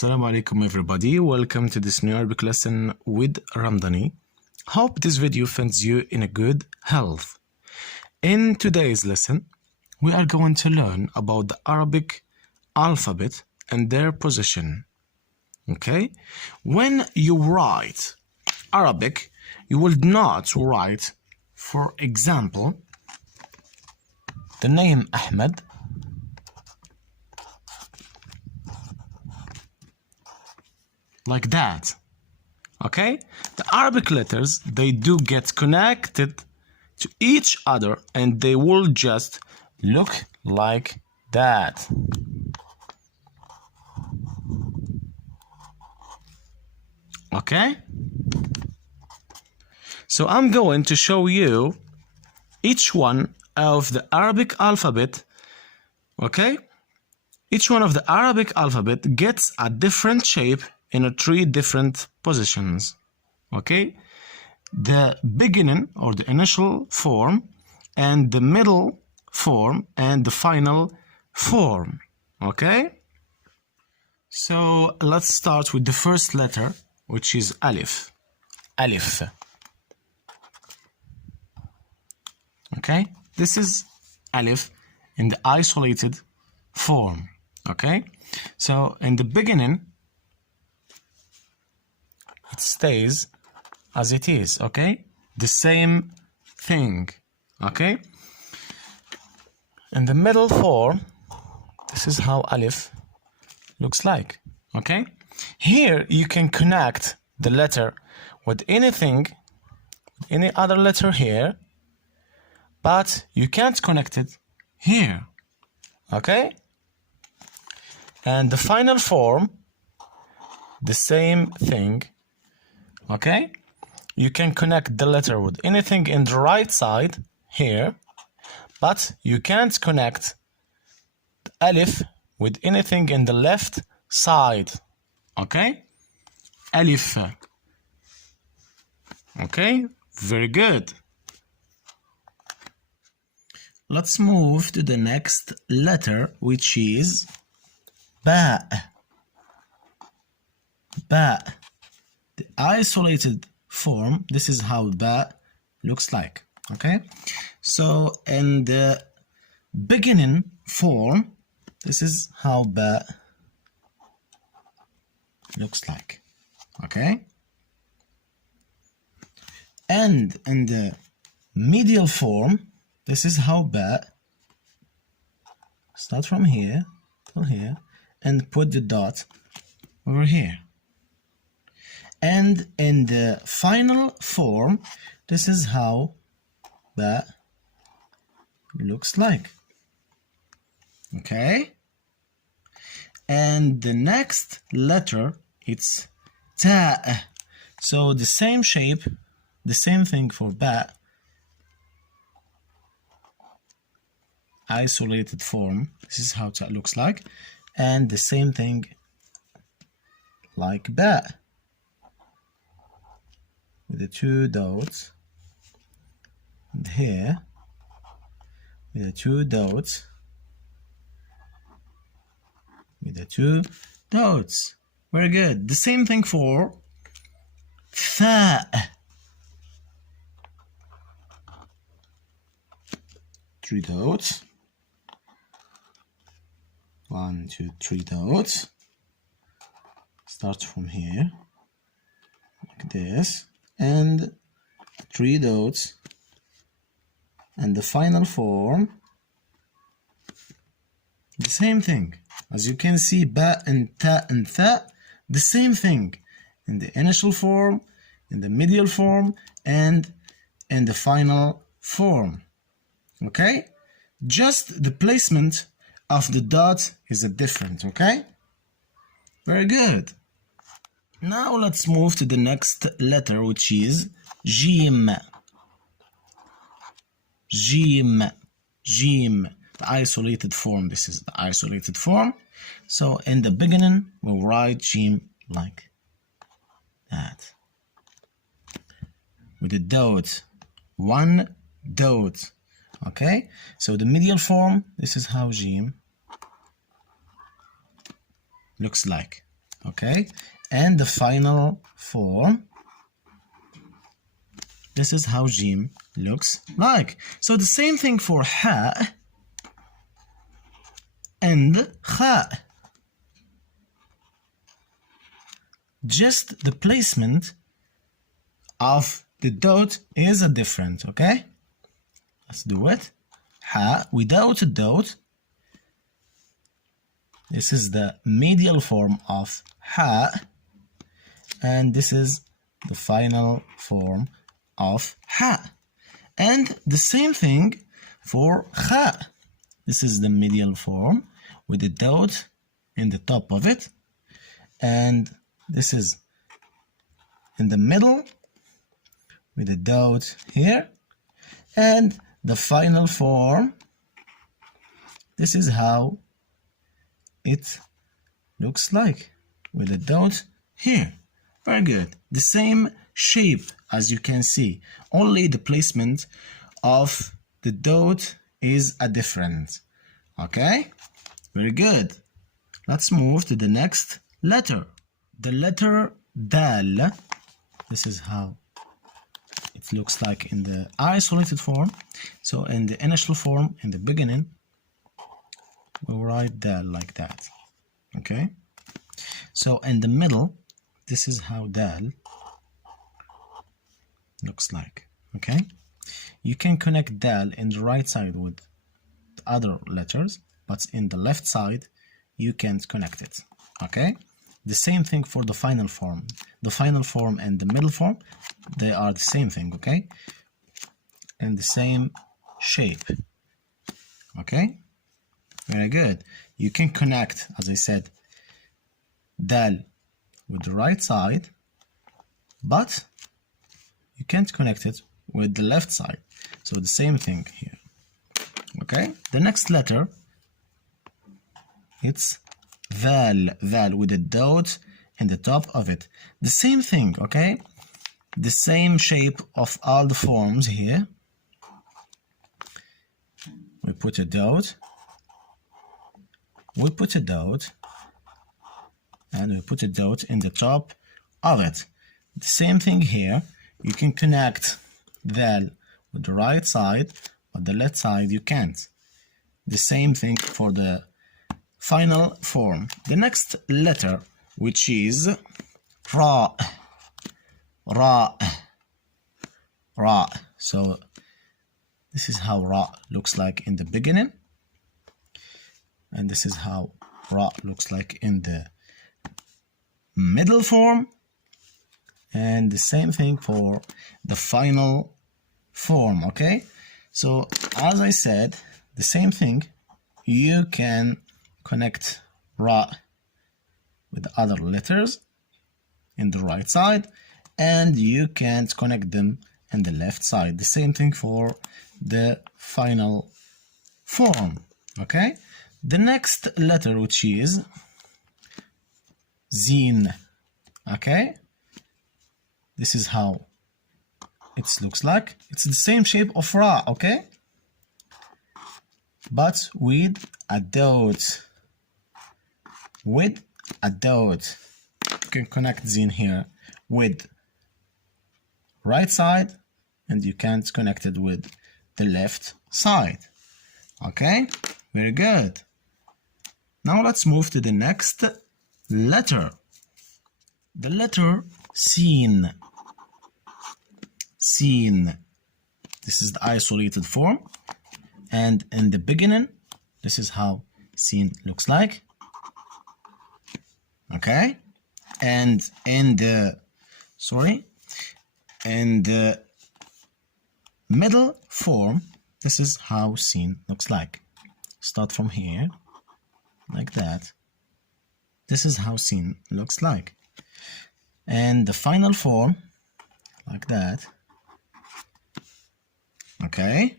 Assalamu alaikum everybody, welcome to this new Arabic lesson with RAMDANI. Hope this video finds you in a good health. In today's lesson, we are going to learn about the Arabic alphabet and their position. Okay? When you write Arabic, you will not write, for example, the name Ahmed, like that. Okay? The Arabic letters, they do get connected to each other and they will just look like that. Okay? So I'm going to show you each one of the Arabic alphabet. Okay? Each one of the Arabic alphabet gets a different shape in three different positions. Okay? The beginning or the initial form, and the middle form, and the final form. Okay? So let's start with the first letter, which is Alif. Alif. Okay? This is Alif in the isolated form. Okay? So in the beginning, it stays as it is, okay? The same thing, okay? In the middle form, this is how Alif looks like, okay? Here you can connect the letter with anything, any other letter here, but you can't connect it here, okay? And the final form, the same thing. Okay, you can connect the letter with anything in the right side here, but you can't connect the Alif with anything in the left side. Okay, Alif. Okay, very good. Let's move to the next letter, which is Ba. Ba. The isolated form, this is how Ba looks like. Okay, so in the beginning form, this is how Ba looks like. Okay, and in the medial form, this is how Ba, start from here till here and put the dot over here. And in the final form, this is how Ba looks like. Okay? And the next letter, it's Ta. So the same shape, the same thing for Ba. Isolated form, this is how Ta looks like. And the same thing like Ba, with the two dots, and here with the two dots, with the two dots. Very good. The same thing for Tha. 3 dots. 1, 2, 3 dots. Start from here like this. And 3 dots, and the final form, the same thing. As you can see, Ba and Ta and Tha, the same thing in the initial form, in the medial form, and in the final form. Okay? Just the placement of the dot is different, okay? Very good. Now let's move to the next letter, which is Jim. Jim. Jim. The isolated form. This is the isolated form. So in the beginning, we'll write Jim like that. With a dot. 1 dot. Okay? So the medial form, this is how Jim looks like. okay? And the final form, this is how Jim looks like. So the same thing for Ha and Kha. Just the placement of the dot is different, okay? Let's do it. Ha without a dot. This is the medial form of Ha, and this is the final form of Ha. And the same thing for Kha. This is the medial form with a dot in the top of it, and this is in the middle with a dot here, and the final form, this is how it looks like with a dot here. Very good. The same shape as you can see, only the placement of the dot is different. Okay, very good. Let's move to the next letter. The letter Dal. This is how it looks like in the isolated form. So in the initial form, in the beginning, we'll write Dal like that. Okay, so in the middle, this is how Dal looks like. Okay, you can connect Dal in the right side with the other letters, but in the left side you can't connect it. Okay, the same thing for the final form. The final form and the middle form, they are the same thing, okay, and the same shape. Okay, very good. You can connect, as I said, Dal with the right side, but you can't connect it with the left side. So the same thing here. Okay, the next letter, it's Val, Val with a dot in the top of it. The same thing, okay? The same shape of all the forms here. We put a dot, we put a dot, and we put a dot in the top of it. The same thing here. You can connect Val with the right side, but the left side you can't. The same thing for the final form. The next letter, which is Ra, Ra, Ra. So this is how Ra looks like in the beginning, and this is how Ra looks like in the middle form, and the same thing for the final form. Okay, so as I said, the same thing. You can connect Ra with the other letters in the right side, and you can't connect them in the left side. The same thing for the final form. Okay, the next letter, which is Zin. Okay, this is how it looks like. It's the same shape of Ra, okay, but with a dot. With a dot. You can connect Zin here with right side, and you can't connect it with the left side. Okay, very good. Now let's move to the next letter. The letter Sin. Sin. This is the isolated form, and in the beginning, this is how Sin looks like. Okay, and in the middle form, this is how Sin looks like. Start from here, like that. This is how Sin looks like. And the final form, like that. Okay.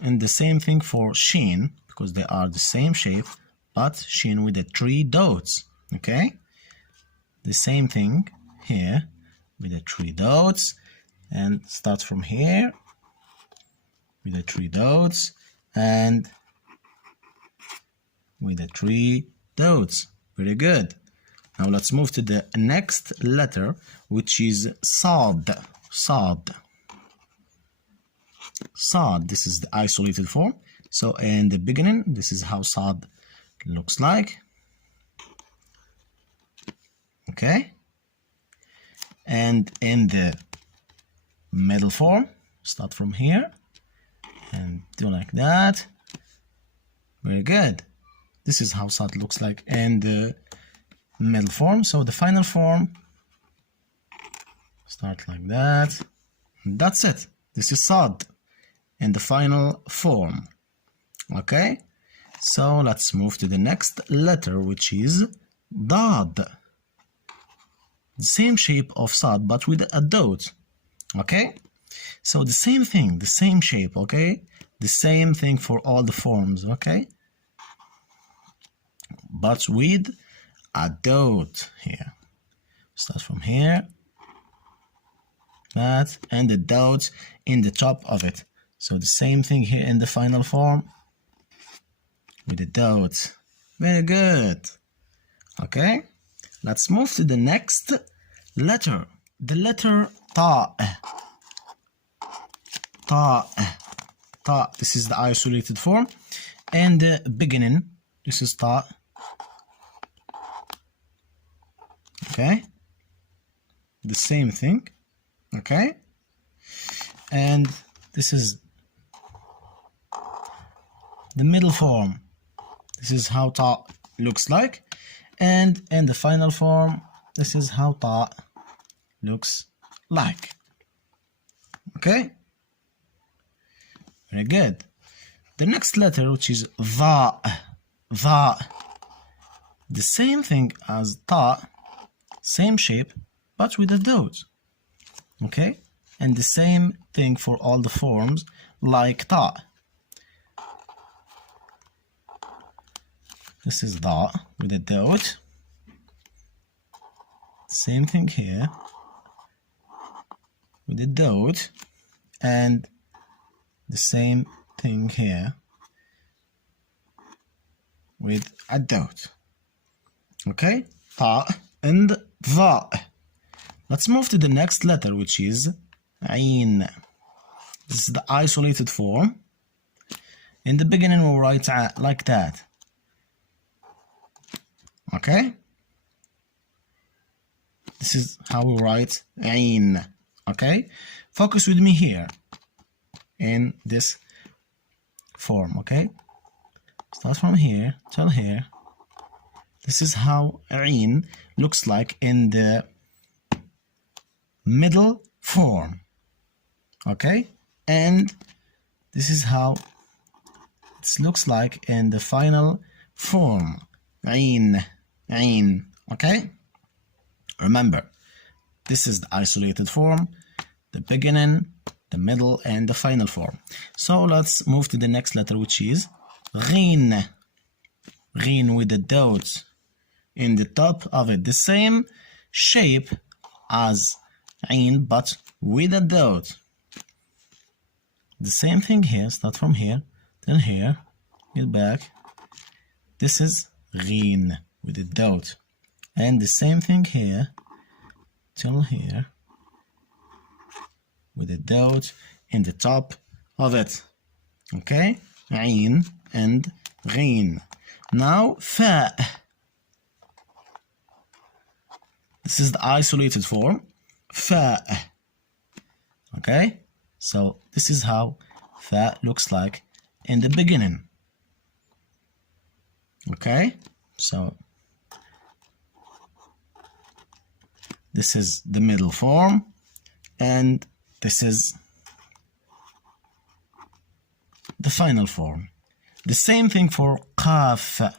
And the same thing for Shin, because they are the same shape, but Shin with the 3 dots. Okay. The same thing here with the 3 dots, and start from here with the 3 dots and with the 3 dots. Very good. Now let's move to the next letter, which is Saad. Saad. Saad. This is the isolated form. So in the beginning, this is how Saad looks like. Okay. And in the middle form, start from here and do like that. Very good. This is how Saad looks like in the middle form. So the final form, start like that. That's it. This is Saad in the final form. Okay. So let's move to the next letter, which is Dad. The same shape of Saad, but with a dot. Okay. So the same thing, the same shape. Okay. The same thing for all the forms. Okay. But with a dot here. Start from here, that, and the dot in the top of it. So the same thing here in the final form with the dot. Very good. Okay, let's move to the next letter. The letter Ta. Ta. Ta. This is the isolated form. And the beginning, this is Ta. Okay, the same thing. Okay, and this is the middle form. This is how Ta looks like, and in the final form, this is how Ta looks like. Okay, very good. The next letter, which is Va. Va. The same thing as Ta. Same shape, but with a dot. Okay, and the same thing for all the forms like Ta. This is Da with a dot. Same thing here with a dot, and the same thing here with a dot. Okay, Ta and Va. Let's move to the next letter, which is Ain. This is the isolated form. In the beginning, we'll write like that. Okay? This is how we write Ain. Okay? Focus with me here in this form. Okay? Start from here till here. This is how Ain looks like in the middle form. Okay? And this is how it looks like in the final form. Ain. Ain. Okay? Remember, this is the isolated form, the beginning, the middle, and the final form. So let's move to the next letter, which is Ghin. Ghin with the dots in the top of it. The same shape as Ain, but with a dot. The same thing here. Start from here, then here, get back. This is Ghin with a dot. And the same thing here, till here, with a dot in the top of it. Okay? Ain and Ghin. Now, Fa. This is the isolated form. Fa. Okay? So, this is how Fa looks like in the beginning. Okay? So, this is the middle form, and this is the final form. The same thing for Qaf.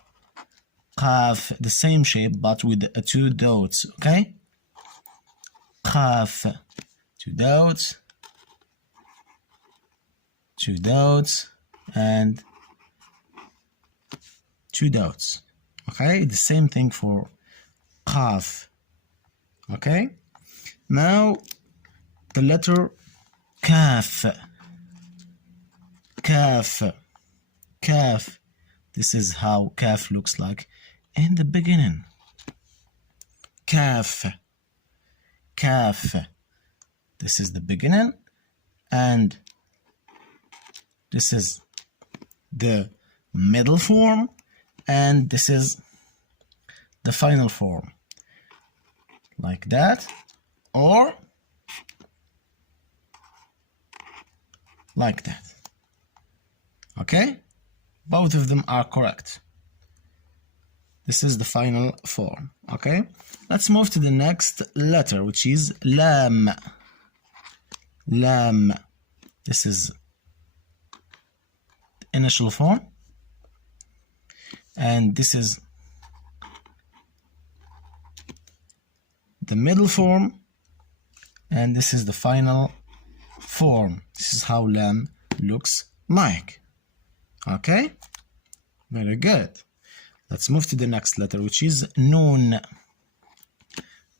Qaf, the same shape, but with two dots, okay? Qaf, two dots, and two dots, okay? The same thing for Qaf. Okay, now the letter Kaf. Kaf. Kaf. This is how Kaf looks like in the beginning. كاف. كاف. This is the beginning, and this is the middle form, and this is the final form. Like that, or like that. Okay? Both of them are correct. This is the final form. Okay? Let's move to the next letter, which is lam. Lam. This is the initial form, and this is the middle form, and this is the final form. This is how lam looks like. Okay? Very good. Let's move to the next letter, which is noon.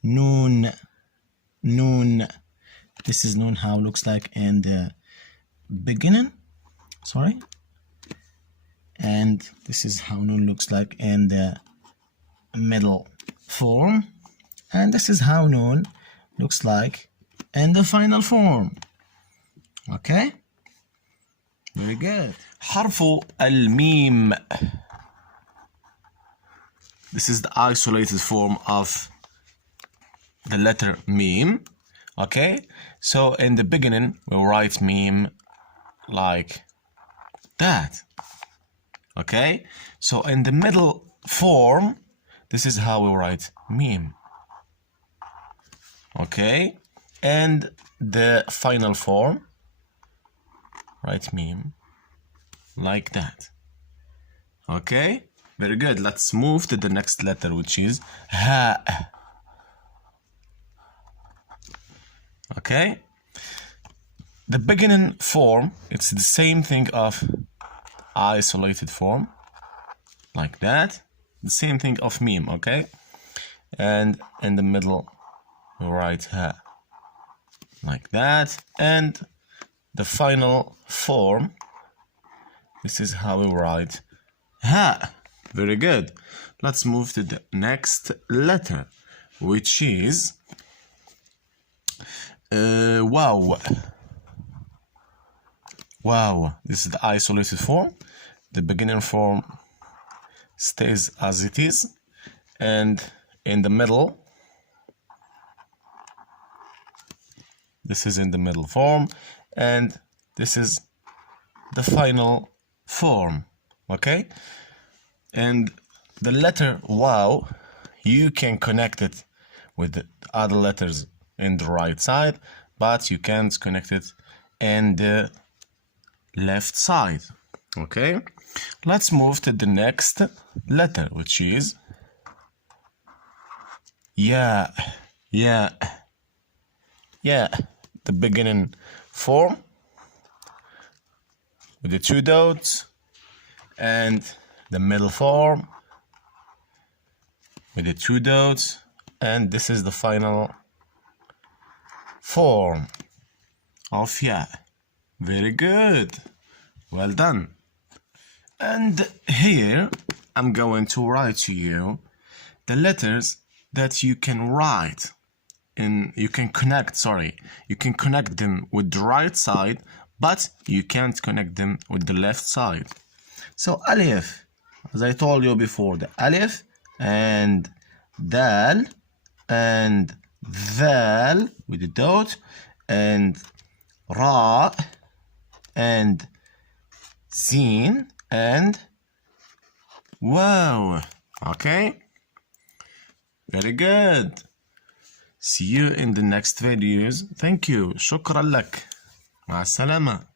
Noon. Noon. This is noon, how it looks like in the beginning. Sorry. And this is how noon looks like in the middle form. And this is how noon looks like in the final form. Okay? Very good. حرف الميم. This is the isolated form of the letter meme. Okay? So in the beginning, we'll write meme like that. Okay? So in the middle form, this is how we write meme. Okay? And the final form, write meme like that. Okay? Very good. Let's move to the next letter, which is ha. Okay? The beginning form, it's the same thing of isolated form, like that. The same thing of meme, okay? And in the middle, we write ha, like that. And the final form, this is how we write ha. Very good. Let's move to the next letter, which is wow. Wow. This is the isolated form. The beginning form stays as it is, and in the middle, this is in the middle form, and this is the final form. Okay? And the letter wow, you can connect it with the other letters in the right side, but you can't connect it in the left side. Okay? Let's move to the next letter, which is yeah. Yeah. Yeah. The beginning form with the two dots, and the middle form with the two dots, and this is the final form of yeah. Very good. Well done. And here I'm going to write to you the letters that you can write and you can connect them with the right side, but you can't connect them with the left side. So Alif, as I told you before, the Alif and Dal and Dhal with the dot, and Ra and Sin and Wow. Okay? Very good. See you in the next videos. Thank you. شكرا لك. مع السلامة.